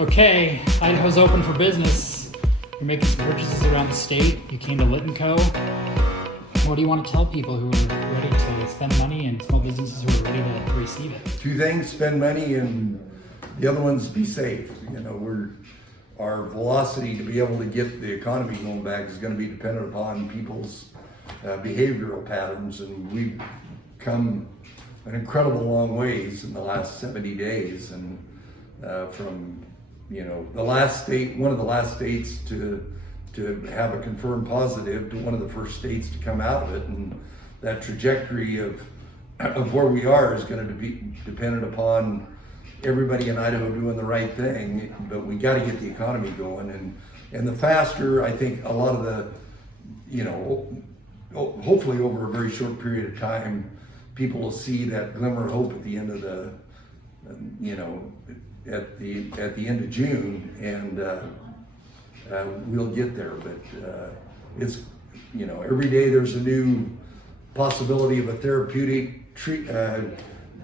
Okay, Idaho's open for business. You're making some purchases around the state. You came to Lit & Co. What do you want to tell people who are ready to spend money and small businesses who are ready to receive it? Two things: spend money, and the other one's be safe. Our velocity to be able to get the economy going back is going to be dependent upon people's behavioral patterns, and we've come an incredible long ways in the last 70 days, and from the last state, one of the last states to have a confirmed positive, to one of the first states to come out of it, and that trajectory of where we are is going to be dependent upon everybody in Idaho doing the right thing. But we got to get the economy going, and the faster, I think, a lot of the, hopefully over a very short period of time, people will see that glimmer of hope at the end of the, at the end of June, and we'll get there. But it's, every day there's a new possibility of a therapeutic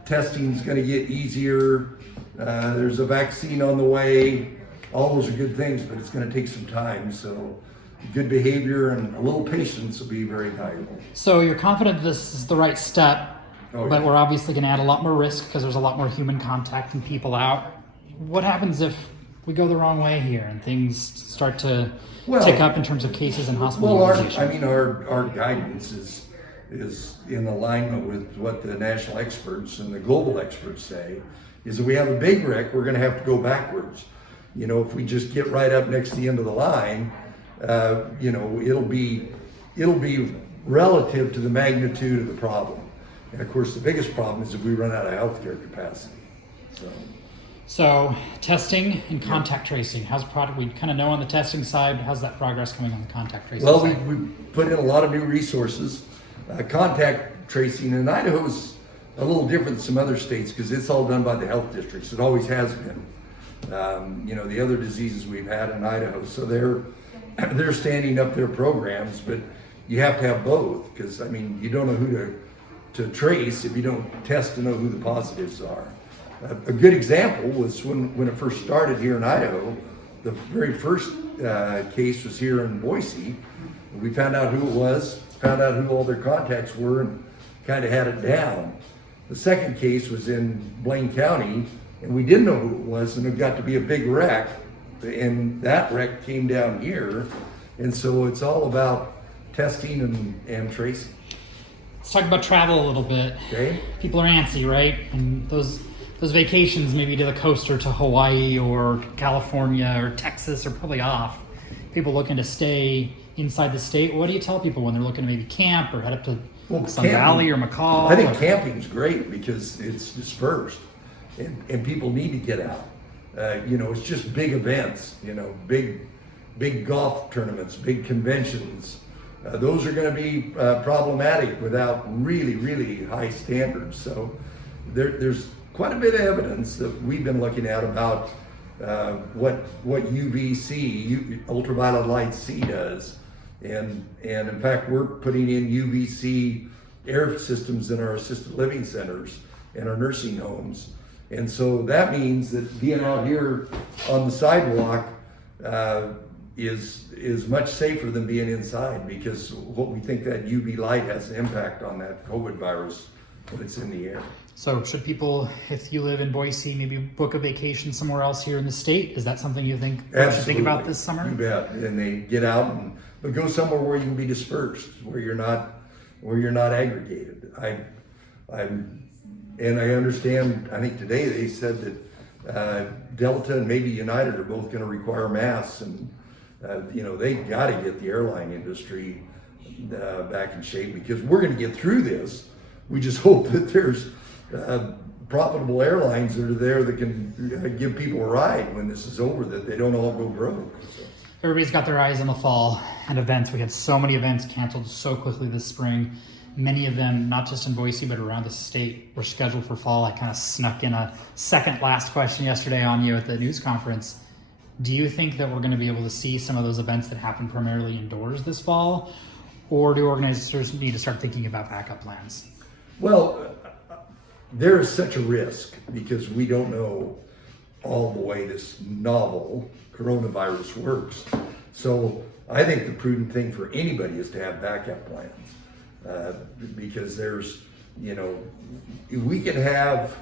testing is going to get easier. There's a vaccine on the way. All those are good things, but it's going to take some time. So good behavior and a little patience will be very valuable. So you're confident this is the right step, but we're obviously going to add a lot more risk because there's a lot more human contact and people out. What happens if we go the wrong way here and things start to tick up in terms of cases and hospitalization? Our guidance is in alignment with what the national experts and the global experts say, is that we have a big wreck, we're going to have to go backwards. If we just get right up next to the end of the line, it'll be relative to the magnitude of the problem. And of course, the biggest problem is if we run out of healthcare capacity. So testing and contact tracing, how's product? We kind of know on the testing side, how's that progress coming on the contact tracing side? Well, we put in a lot of new resources. Contact tracing in Idaho is a little different than some other states because it's all done by the health districts. It always has been. The other diseases we've had in Idaho, so they're standing up their programs, but you have to have both, because you don't know who to trace if you don't test to know who the positives are. A good example was when it first started here in Idaho. The very first case was here in Boise. We found out who it was, found out who all their contacts were, and kind of had it down. The second case was in Blaine County, and we didn't know who it was, and it got to be a big wreck, and that wreck came down here. And so it's all about testing and tracing. Let's talk about travel a little bit. Okay. People are antsy, right? And those vacations maybe to the coast or to Hawaii or California or Texas are probably off. People looking to stay inside the state. What do you tell people when they're looking to maybe camp or head up to Sun Valley or McCall? I think camping's great because it's dispersed, and people need to get out. It's just big events, big golf tournaments, big conventions. Those are going to be problematic without really, really high standards. So there's quite a bit of evidence that we've been looking at about what UVC, ultraviolet light C, does. And in fact, we're putting in UVC air systems in our assisted living centers and our nursing homes. And so that means that being out here on the sidewalk is much safer than being inside, because what we think that UV light has an impact on that COVID virus when it's in the air. So should people, if you live in Boise, maybe book a vacation somewhere else here in the state? Is that something you think we should think about this summer? You bet. And they get out but go somewhere where you can be dispersed, where you're not aggregated. I understand. I think today they said that Delta and maybe United are both going to require masks, and they got to get the airline industry back in shape, because we're going to get through this. We just hope that there's profitable airlines that are there that can give people a ride when this is over, that they don't all go broke. So. Everybody's got their eyes on the fall and events. We had so many events canceled so quickly this spring. Many of them, not just in Boise, but around the state, were scheduled for fall. I kind of snuck in a second last question yesterday on you at the news conference. Do you think that we're going to be able to see some of those events that happen primarily indoors this fall? Or do organizers need to start thinking about backup plans? Well, there is such a risk because we don't know all the way this novel coronavirus works. So I think the prudent thing for anybody is to have backup plans, because there's, we could have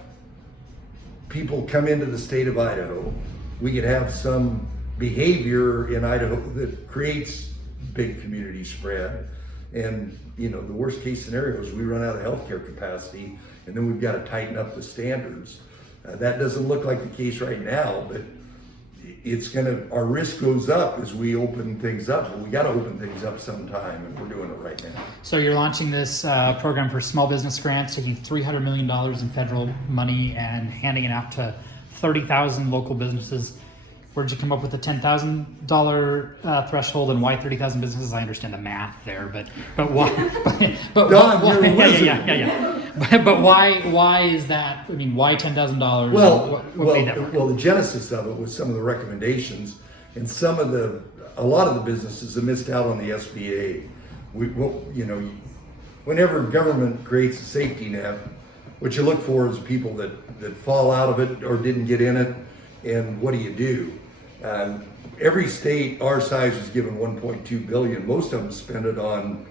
people come into the state of Idaho. We could have some behavior in Idaho that creates big community spread. And, the worst case scenario is we run out of healthcare capacity, and then we've got to tighten up the standards. That doesn't look like the case right now, but our risk goes up as we open things up. But we got to open things up sometime, and we're doing it right now. So you're launching this program for small business grants, taking $300 million in federal money and handing it out to 30,000 local businesses. Where'd you come up with the $10,000 threshold, and why 30,000 businesses? I understand the math there, but why? But Don, why, you're a wizard. Yeah. But why is that? I mean, why $10,000? Well, what made that work? the genesis of it was some of the recommendations, and a lot of the businesses that missed out on the SBA. Whenever government creates a safety net, what you look for is people that fall out of it or didn't get in it, and what do? Every state our size was given $1.2 billion. Most of them spent it on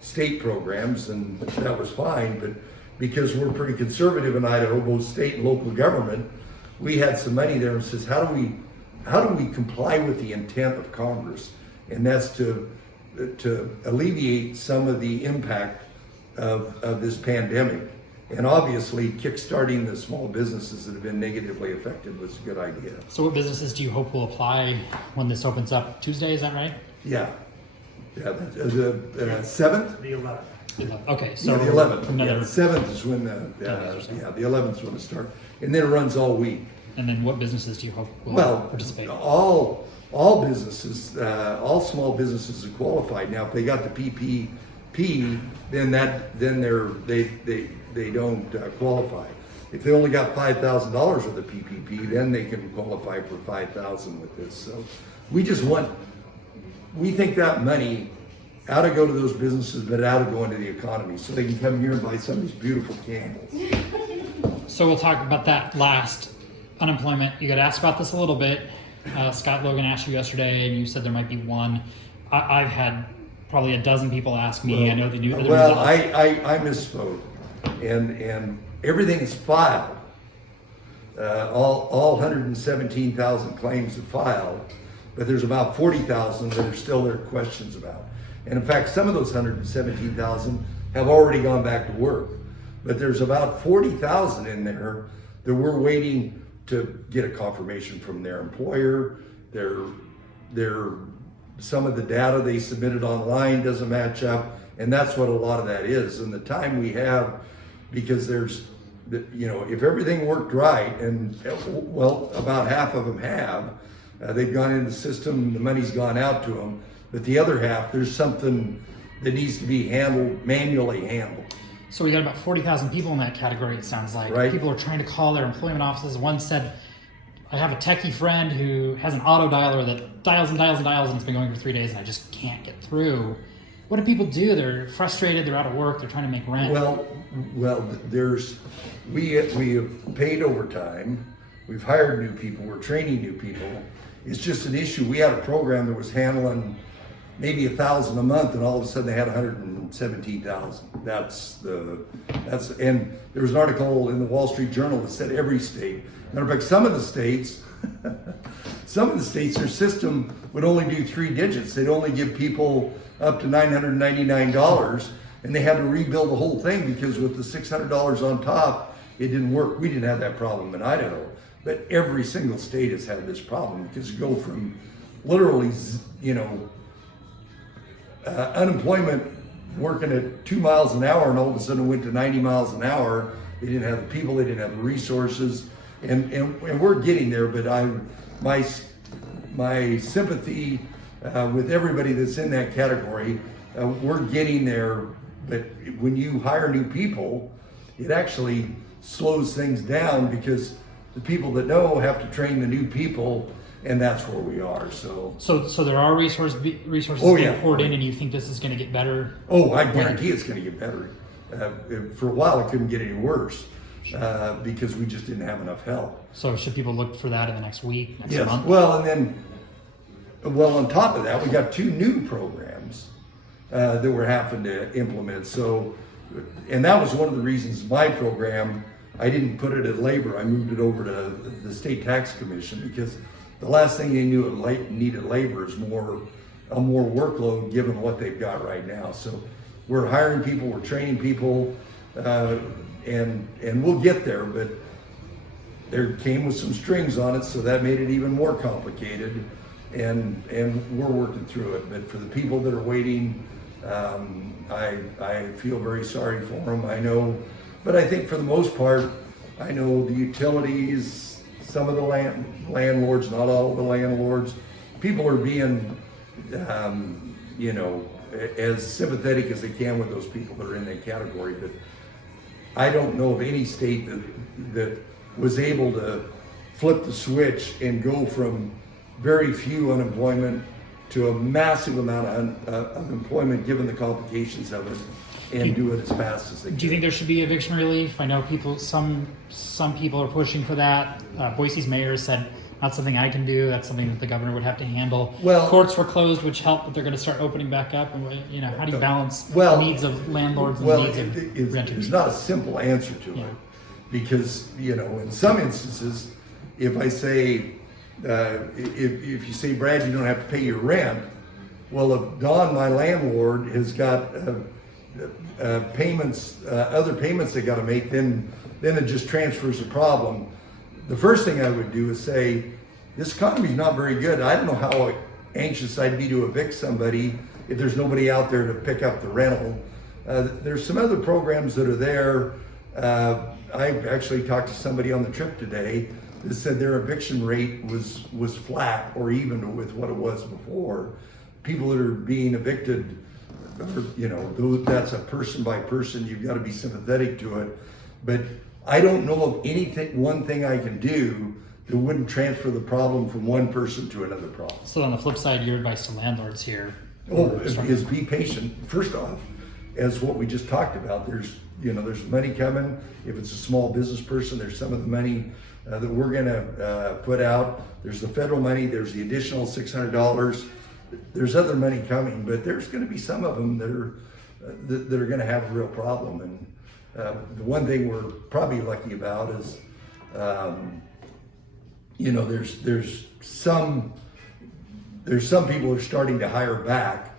state programs, and that was fine. But because we're pretty conservative in Idaho, both state and local government, we had some money there and says, how do we comply with the intent of Congress? And that's to alleviate some of the impact of this pandemic. And obviously, kickstarting the small businesses that have been negatively affected was a good idea. So what businesses do you hope will apply when this opens up? Tuesday, is that right? Yeah, the 7th? The 11th. Okay, so the 11th. Another, the 7th is when the 11th is when it starts, and then it runs all week. And then what businesses do you hope will participate? All businesses, all small businesses are qualified. Now, if they got the PPP, then they don't qualify. If they only got $5,000 of the PPP, then they can qualify for $5,000 with this. So we think that money ought to go to those businesses, but it ought to go into the economy so they can come here and buy some of these beautiful candles. So we'll talk about that last. Unemployment. You got asked about this a little bit. Scott Logan asked you yesterday, and you said there might be one. I've had probably a dozen people ask me. Well, I know the new. I misspoke, and everything is filed. All 117,000 claims are filed, but there's about 40,000 that are still there questions about. And in fact, some of those 117,000 have already gone back to work, but there's about 40,000 in there that we're waiting to get a confirmation from their employer. Some of the data they submitted online doesn't match up, and that's what a lot of that is. And the time we have, because if everything worked right, and about half of them have, they've gone in the system, the money's gone out to them, but the other half, there's something that needs to be manually handled. So we got about 40,000 people in that category, it sounds like. Right. People are trying to call their employment offices. One said, I have a techie friend who has an auto dialer that dials and dials and dials, and it's been going for 3 days, and I just can't get through. What do people do? They're frustrated, they're out of work, they're trying to make rent. Well, we have paid overtime, we've hired new people, we're training new people. It's just an issue. We had a program that was handling maybe 1,000 a month, and all of a sudden they had 117,000. And there was an article in the Wall Street Journal that said every state. Matter of fact, some of the states, their system would only do 3 digits. They'd only give people up to $999, and they had to rebuild the whole thing because with the $600 on top, it didn't work. We didn't have that problem in Idaho, but every single state has had this problem because you go from literally, unemployment working at 2 miles an hour, and all of a sudden it went to 90 miles an hour. They didn't have the people, they didn't have the resources, and we're getting there. But my sympathy with everybody that's in that category. We're getting there, but when you hire new people, it actually slows things down because the people that know have to train the new people. And that's where we are. So there are resources being poured in, and you think this is going to get better? Oh, I guarantee it's going to get better. For a while, it couldn't get any worse. because we just didn't have enough help. So should people look for that in the next week, next Yes. month? Well, and then, on top of that, we got 2 new programs that we're having to implement. So, and that was one of the reasons my program, I didn't put it at labor. I moved it over to the State Tax Commission, because the last thing they knew it needed labor is a more workload given what they've got right now. So we're hiring people, we're training people, and we'll get there, but there came with some strings on it, so that made it even more complicated, and we're working through it. But for the people that are waiting, I feel very sorry for them. I know, but I think for the most part, I know the utilities, some of the landlords, not all of the landlords, people are being, as sympathetic as they can with those people that are in that category. But I don't know of any state that was able to flip the switch and go from very few unemployment to a massive amount of employment, given the complications of it, and do it as fast as they can. Do you think there should be eviction relief? I know some people are pushing for that. Boise's mayor said, not something I can do. That's something that the governor would have to handle. Well, courts were closed, which helped, but they're going to start opening back up. And how do you balance well, the needs of landlords and the needs of it's renters? not a simple answer to it, because in some instances, if I say, if you say, Brad, you don't have to pay your rent, well, if Don, my landlord, has got payments, other payments they got to make, then it just transfers the problem. The first thing I would do is say, this economy's not very good. I don't know how anxious I'd be to evict somebody if there's nobody out there to pick up the rental. There's some other programs that are there. I actually talked to somebody on the trip today that said their eviction rate was flat or even with what it was before. People that are being evicted, that's a person by person. You've got to be sympathetic to it. But I don't know of one thing I can do that wouldn't transfer the problem from one person to another problem. So on the flip side, your advice to landlords here is be patient. First off, as what we just talked about, there's money coming. If it's a small business person, there's some of the money that we're gonna put out. There's the federal money, there's the additional $600. There's other money coming, but there's gonna be some of them that are gonna have a real problem. And the one thing we're probably lucky about is, there's some people who are starting to hire back.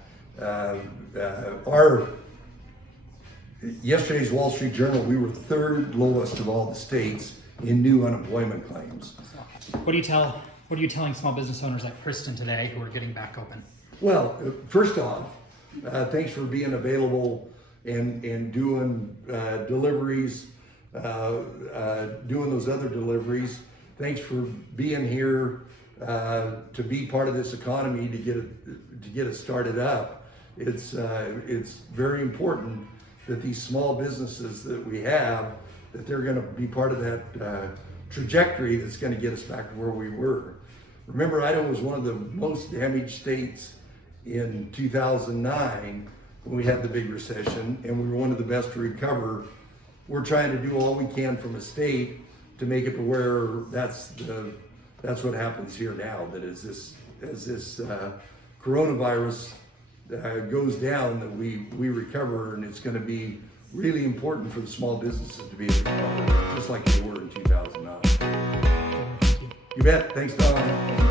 Yesterday's Wall Street Journal, we were 3rd lowest of all the states in new unemployment claims. What are you telling small business owners like Kristen today who are getting back open? Well, first off, thanks for being available and doing deliveries, doing those other deliveries. Thanks for being here to be part of this economy, to get it started up. It's very important that these small businesses that we have, that they're going to be part of that trajectory that's going to get us back to where we were. Remember, Idaho was one of the most damaged states in 2009 when we had the big recession, and we were one of the best to recover. We're trying to do all we can from a state to make it to where that's what happens here now. That as this coronavirus goes down, that we recover, and it's going to be really important for the small businesses to be able to recover, just like they were in 2009. You bet. Thanks, Don.